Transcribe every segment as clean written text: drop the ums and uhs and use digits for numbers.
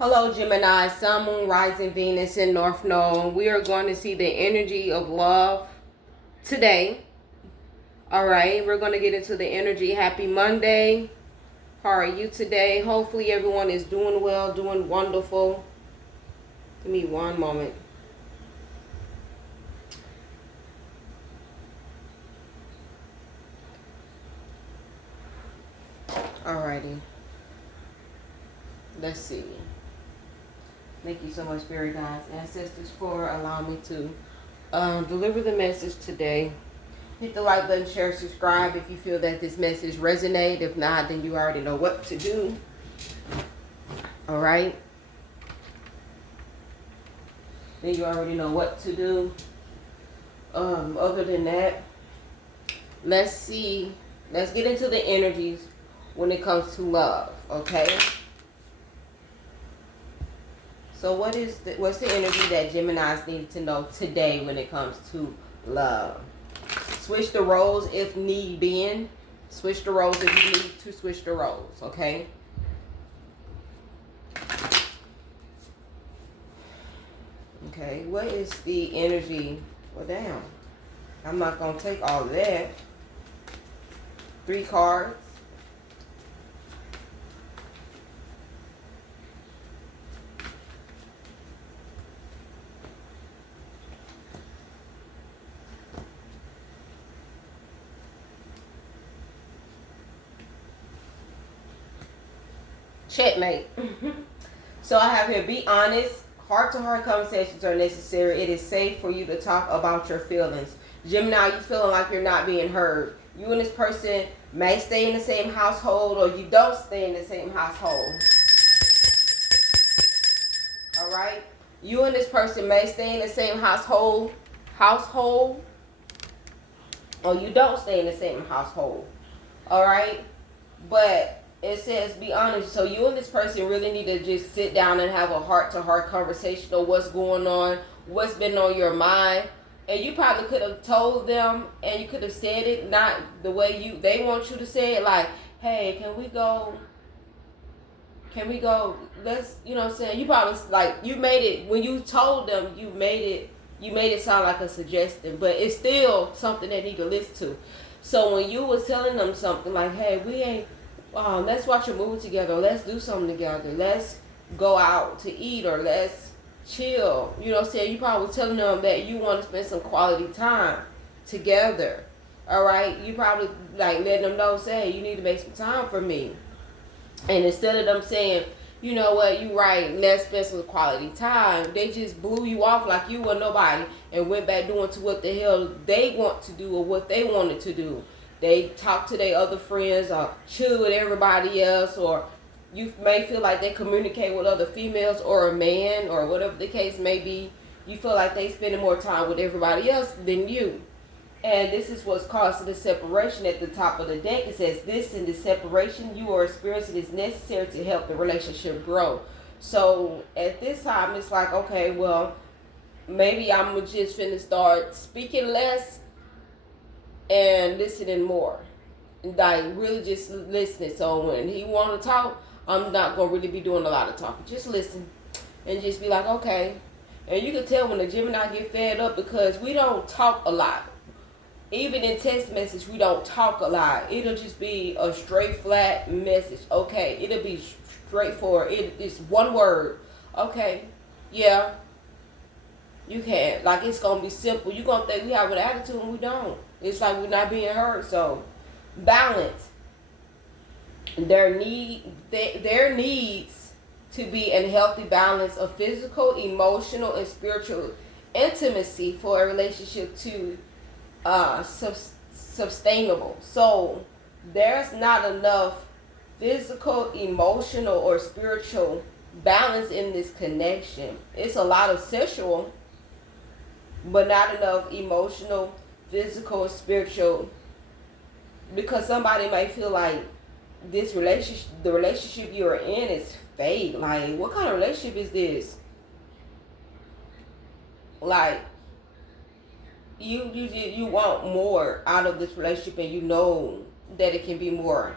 Hello, Gemini, Sun, Moon, Rising, Venus, and North Node. We are going to see the energy of love today. All right, we're going to get into the energy. Happy Monday. How are you today? Hopefully, everyone is doing well, doing wonderful. Give me one moment. Alrighty. Let's see. Thank you so much, Spirit Guides, Ancestors, for allowing me to deliver the message today. Hit the like button, share, subscribe if you feel that this message resonates. If not, then you already know what to do. All right. Then you already know what to do. Other than that, let's see. Let's get into the energies when it comes to love. Okay. So what's the energy that Geminis need to know today when it comes to love? Switch the roles if need be. Switch the roles if you need to switch the roles, okay? Okay, what is the energy? Well, damn. I'm not going to take all of that. 3 cards. Checkmate. So I have here, be honest. Heart-to-heart conversations are necessary. It is safe for you to talk about your feelings. Gemini, you feeling like you're not being heard. You and this person may stay in the same household, or you don't stay in the same household. All right? You and this person may stay in the same household, or you don't stay in the same household. All right? But it says be honest. So you and this person really need to just sit down and have a heart-to-heart conversation of what's going on, what's been on your mind. And you probably could have told them, and you could have said it not the way they want you to say it, like, hey, can we go, let's, you know what I'm saying? You probably, like, you made it, when you told them, you made it sound like a suggestion, but it's still something they need to listen to. So when you was telling them something like, hey, let's watch a movie together, let's do something together, let's go out to eat, or let's chill, you know what I'm saying? You probably telling them that you want to spend some quality time together. All right, you probably like letting them know, say, you need to make some time for me. And instead of them saying, you know what, you right, let's spend some quality time, they just blew you off like you were nobody and went back doing to what the hell they want to do or what they wanted to do. They talk to their other friends or chill with everybody else, or you may feel like they communicate with other females or a man or whatever the case may be. You feel like they spending more time with everybody else than you. And this is what's causing the separation at the top of the deck. It says this in the separation you are experiencing is necessary to help the relationship grow. So at this time, it's like, okay, well, maybe I'm just finna start speaking less and listening more. Like, really just listening. So when he want to talk, I'm not going to really be doing a lot of talking. Just listen and just be like, okay. And you can tell when the Gemini get fed up because we don't talk a lot. Even in text message, we don't talk a lot. It'll just be a straight, flat message. Okay. It'll be straightforward. It's one word. Okay. Yeah. You can. Like, it's going to be simple. You're going to think we have an attitude and we don't. It's like we're not being heard. So, balance. There needs to be a healthy balance of physical, emotional, and spiritual intimacy for a relationship to sustainable. So there's not enough physical, emotional, or spiritual balance in this connection. It's a lot of sexual, but not enough emotional, physical, spiritual, because somebody might feel like the relationship you're in is fake. Like, what kind of relationship is this? Like, you want more out of this relationship, and you know that it can be more.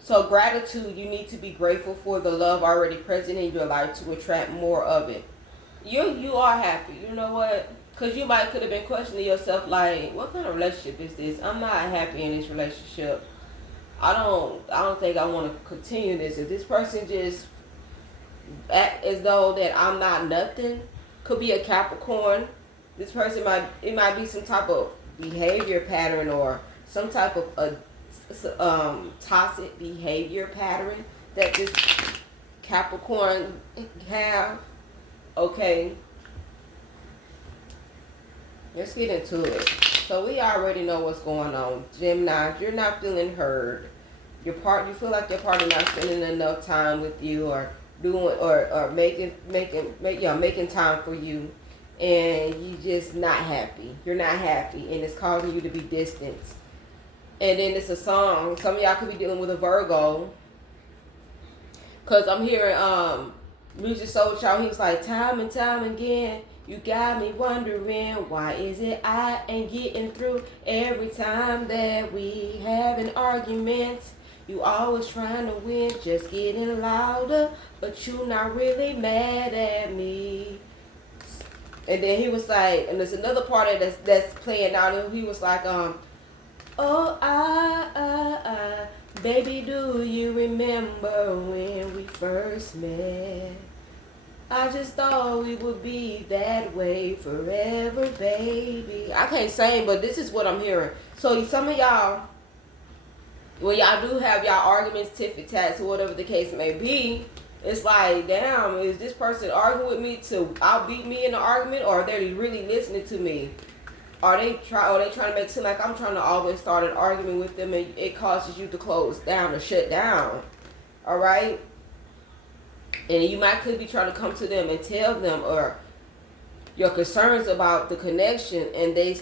So gratitude, you need to be grateful for the love already present in your life to attract more of it. You are happy. You know what? Because you might could have been questioning yourself like, what kind of relationship is this? I'm not happy in this relationship. I don't think I want to continue this. If this person just act as though that I'm not nothing, could be a Capricorn. This person might be some type of behavior pattern or some type of toxic behavior pattern that this Capricorn have. Okay, let's get into it. So we already know what's going on. Gemini, you're not feeling heard. You feel like your partner not spending enough time with you, or doing or making time for you, and you just not happy. You're not happy, and it's causing you to be distant. And then it's a song. Some of y'all could be dealing with a Virgo, cause I'm hearing Music Soul Child. He was like, time and time again, you got me wondering, why is it I ain't getting through every time that we have an argument? You always trying to win, just getting louder, but you not really mad at me. And then he was like, and there's another part of that's playing out, and he was like, oh, baby, do you remember when we first met? I just thought we would be that way forever, baby. I can't sing, but this is what I'm hearing. So some of y'all, when y'all do have y'all arguments, tit for tats, or whatever the case may be, it's like, damn, is this person arguing with me to outbeat me in the argument, or are they really listening to me? Are they trying to make it seem like I'm trying to always start an argument with them, and it causes you to close down or shut down? All right. And you could be trying to come to them and tell them or your concerns about the connection, and they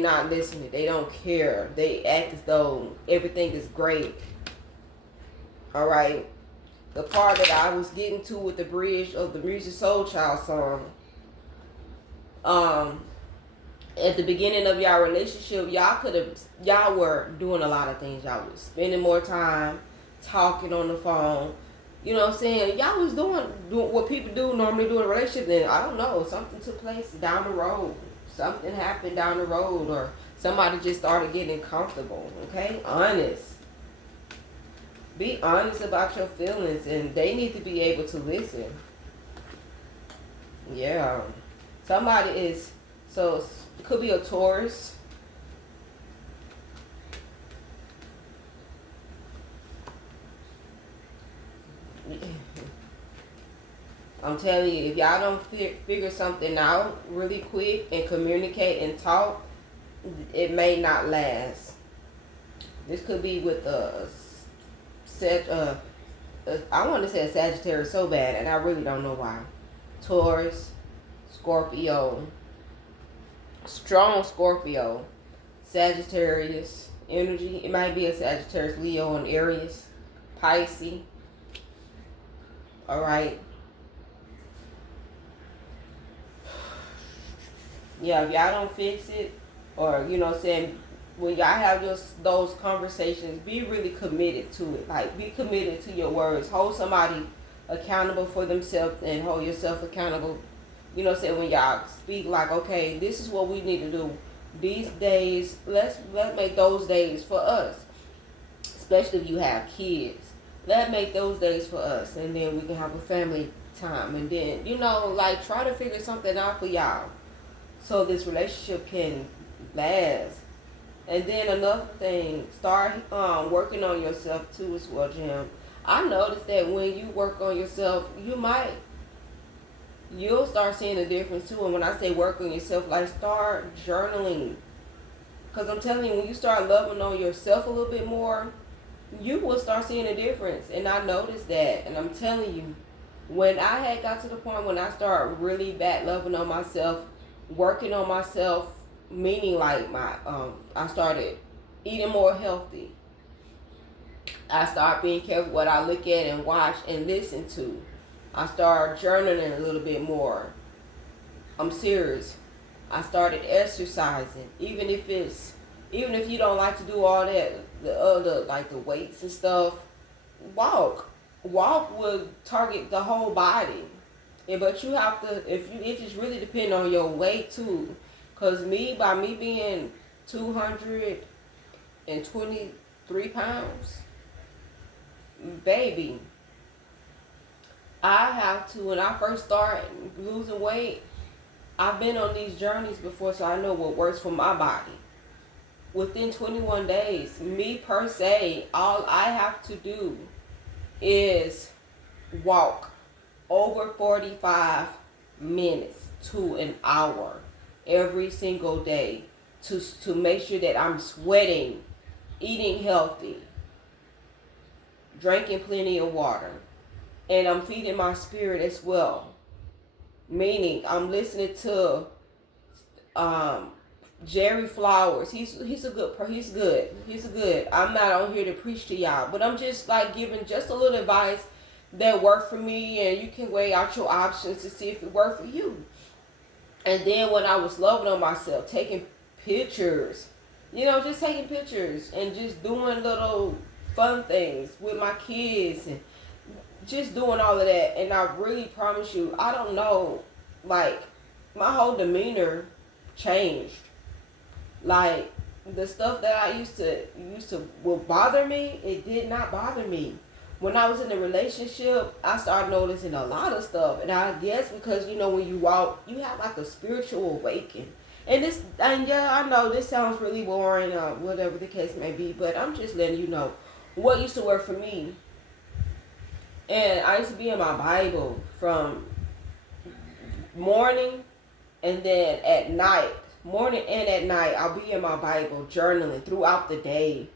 not listening. They don't care. They act as though everything is great. All right. The part that I was getting to with the bridge of the Music Soul Child song. At the beginning of y'all relationship, y'all were doing a lot of things. Y'all was spending more time talking on the phone. You know what I'm saying? Y'all was doing what people normally do in a relationship. Then I don't know, something took place down the road. Something happened down the road, or somebody just started getting comfortable. Okay, honest. Be honest about your feelings, and they need to be able to listen. Yeah, somebody is so. It could be a Taurus. I'm telling you, if y'all don't figure something out really quick and communicate and talk, it may not last. This could be with I want to say a Sagittarius so bad, and I really don't know why. Taurus, Scorpio, strong Scorpio, Sagittarius energy. It might be a Sagittarius, Leo, and Aries, Pisces. All right. Yeah, if y'all don't fix it, or saying, when y'all have those conversations, be really committed to it. Like, be committed to your words. Hold somebody accountable for themselves, and hold yourself accountable. When y'all speak, like, okay, this is what we need to do. These days, let's make those days for us. Especially if you have kids. Let's make those days for us, and then we can have a family time. And then, try to figure something out for y'all, so this relationship can last. And then another thing, start working on yourself too as well, Jim. I noticed that when you work on yourself, you'll start seeing a difference too. And when I say work on yourself, like, start journaling. Because I'm telling you, when you start loving on yourself a little bit more, you will start seeing a difference. And I noticed that. And I'm telling you, when I had got to the point when I started really back loving on myself, working on myself, meaning like I started eating more healthy. I started being careful what I look at and watch and listen to. I started journaling a little bit more. I'm serious. I started exercising, even if you don't like to do all that. the other, like the weights and stuff, walk. Walk will target the whole body. Yeah, but you have to, if you, it just really depends on your weight too. Cause by me being 223 pounds, baby, I have to, when I first start losing weight, I've been on these journeys before, so I know what works for my body. Within 21 days, me per se, all I have to do is walk over 45 minutes to an hour every single day to make sure that I'm sweating, eating healthy, drinking plenty of water, and I'm feeding my spirit as well. Meaning, I'm listening to Jerry Flowers. He's a good. He's good. He's good. I'm not on here to preach to y'all, but I'm just like giving just a little advice that worked for me, and you can weigh out your options to see if it worked for you. And then when I was loving on myself, taking pictures, just taking pictures and just doing little fun things with my kids and just doing all of that. And I really promise you, I don't know, like, my whole demeanor changed. Like, the stuff that I used to would bother me, it did not bother me. When I was in a relationship, I started noticing a lot of stuff. And I guess because, when you walk, you have like a spiritual awakening. And yeah, I know this sounds really boring, whatever the case may be, but I'm just letting you know what used to work for me. And I used to be in my Bible from morning and then at night. Morning and at night, I'll be in my Bible journaling throughout the day.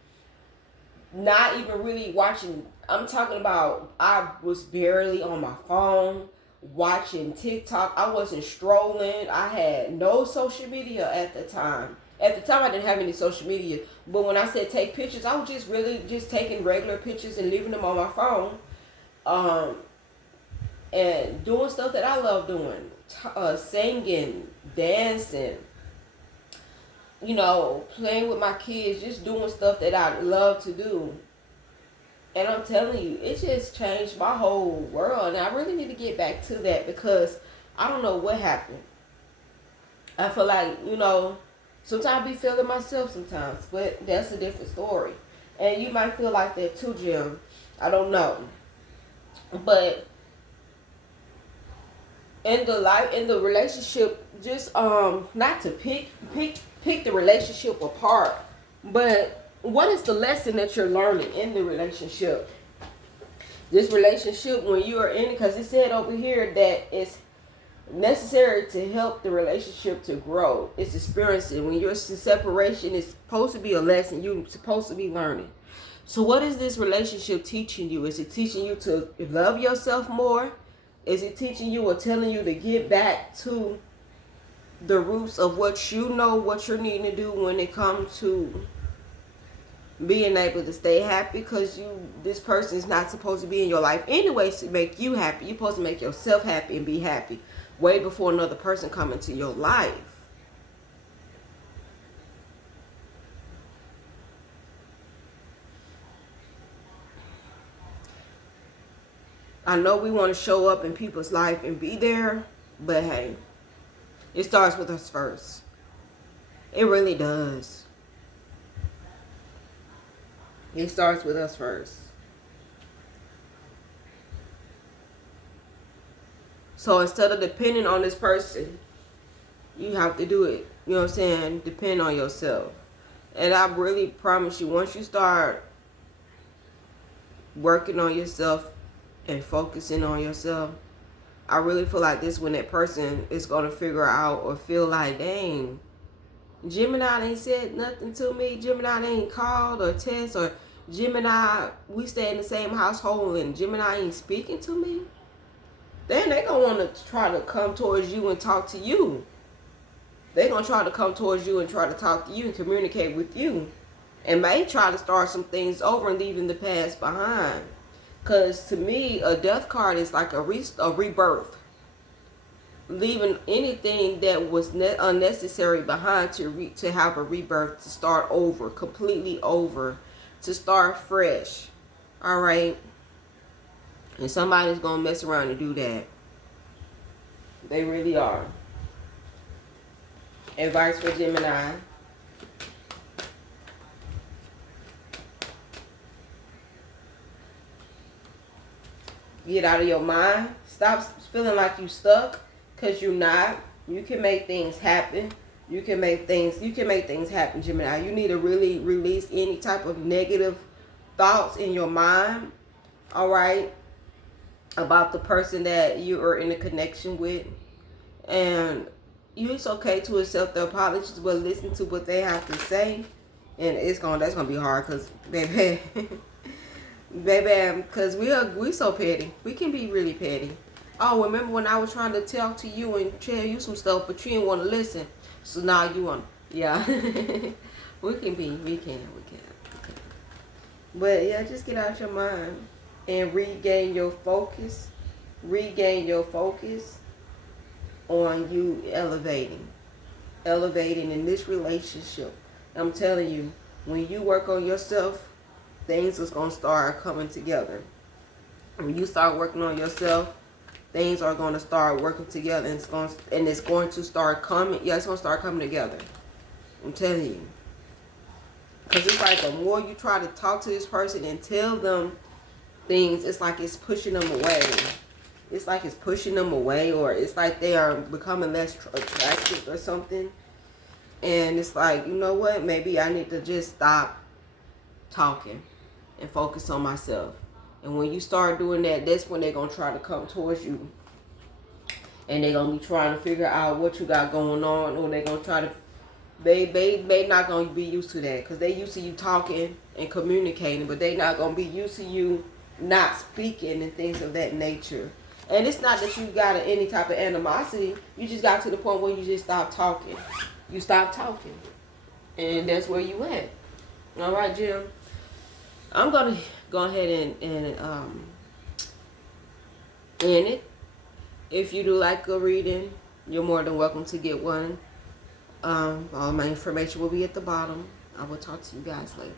Not even really watching. I'm talking about I was barely on my phone watching TikTok. I wasn't strolling. I had no social media at the time. At the time, I didn't have any social media. But when I said take pictures, I was just really just taking regular pictures and leaving them on my phone. And doing stuff that I love doing. Singing, dancing. Playing with my kids, just doing stuff that I love to do. And I'm telling you, it just changed my whole world. And I really need to get back to that because I don't know what happened. I feel like, sometimes I be feeling myself sometimes, but that's a different story. And you might feel like that too, Jim. I don't know. But in the relationship, just not to pick the relationship apart, but what is the lesson that you're learning in the relationship? This relationship, when you are in it, because it said over here that it's necessary to help the relationship to grow. It's experiencing. When you're in separation, it's supposed to be a lesson you're supposed to be learning. So what is this relationship teaching you? Is it teaching you to love yourself more? Is it teaching you or telling you to get back to the roots of what you know, what you're needing to do when it comes to being able to stay happy? Because this person is not supposed to be in your life anyway to make you happy. You're supposed to make yourself happy and be happy way before another person come into your life. I know we want to show up in people's life and be there, but hey, it starts with us first. It really does. It starts with us first. So instead of depending on this person, you have to do it. You know what I'm saying? Depend on yourself. And I really promise you, once you start working on yourself and focusing on yourself, I really feel like this when that person is going to figure out or feel like, dang, Gemini ain't said nothing to me. Gemini ain't called or text, or Gemini, we stay in the same household and Gemini ain't speaking to me. Then they going to want to try to come towards you and talk to you. They're going to try to come towards you and try to talk to you and communicate with you. And may try to start some things over and leaving the past behind. Because to me, a death card is like a rebirth. Leaving anything that was unnecessary behind to have a rebirth, to start over, completely over, to start fresh. All right. And somebody's going to mess around and do that. They really are. Advice for Gemini. Get out of your mind. Stop feeling like you stuck, because you're not. You can make things happen. You can make things happen, Gemini. You need to really release any type of negative thoughts in your mind, all right, about the person that you are in a connection with. And it's okay to accept the apologies, but listen to what they have to say. And that's gonna be hard, because baby because we so petty. We can be really petty. Oh, remember when I was trying to talk to you and tell you some stuff, but you didn't want to listen. So now you want, yeah. we can. But yeah, just get out your mind and regain your focus. Regain your focus on you elevating in this relationship. I'm telling you, when you work on yourself, things is going to start coming together. When you start working on yourself, things are going to start working together, and it's going to start coming. Yeah, it's going to start coming together. I'm telling you. Because it's like the more you try to talk to this person and tell them things, it's like it's pushing them away. It's like it's pushing them away, or it's like they are becoming less attractive or something. And it's like, you know what? Maybe I need to just stop talking and focus on myself. And when you start doing that, that's when they're going to try to come towards you. And they're going to be trying to figure out what you got going on. Or they're going to try to, they not going to be used to that. Because they used to you talking and communicating. But they not going to be used to you not speaking and things of that nature. And it's not that you got any type of animosity. You just got to the point where you just stop talking. You stop talking. And that's where you at. All right, Jim. I'm going to go ahead and end it. If you do like a reading, you're more than welcome to get one. All my information will be at the bottom. I will talk to you guys later.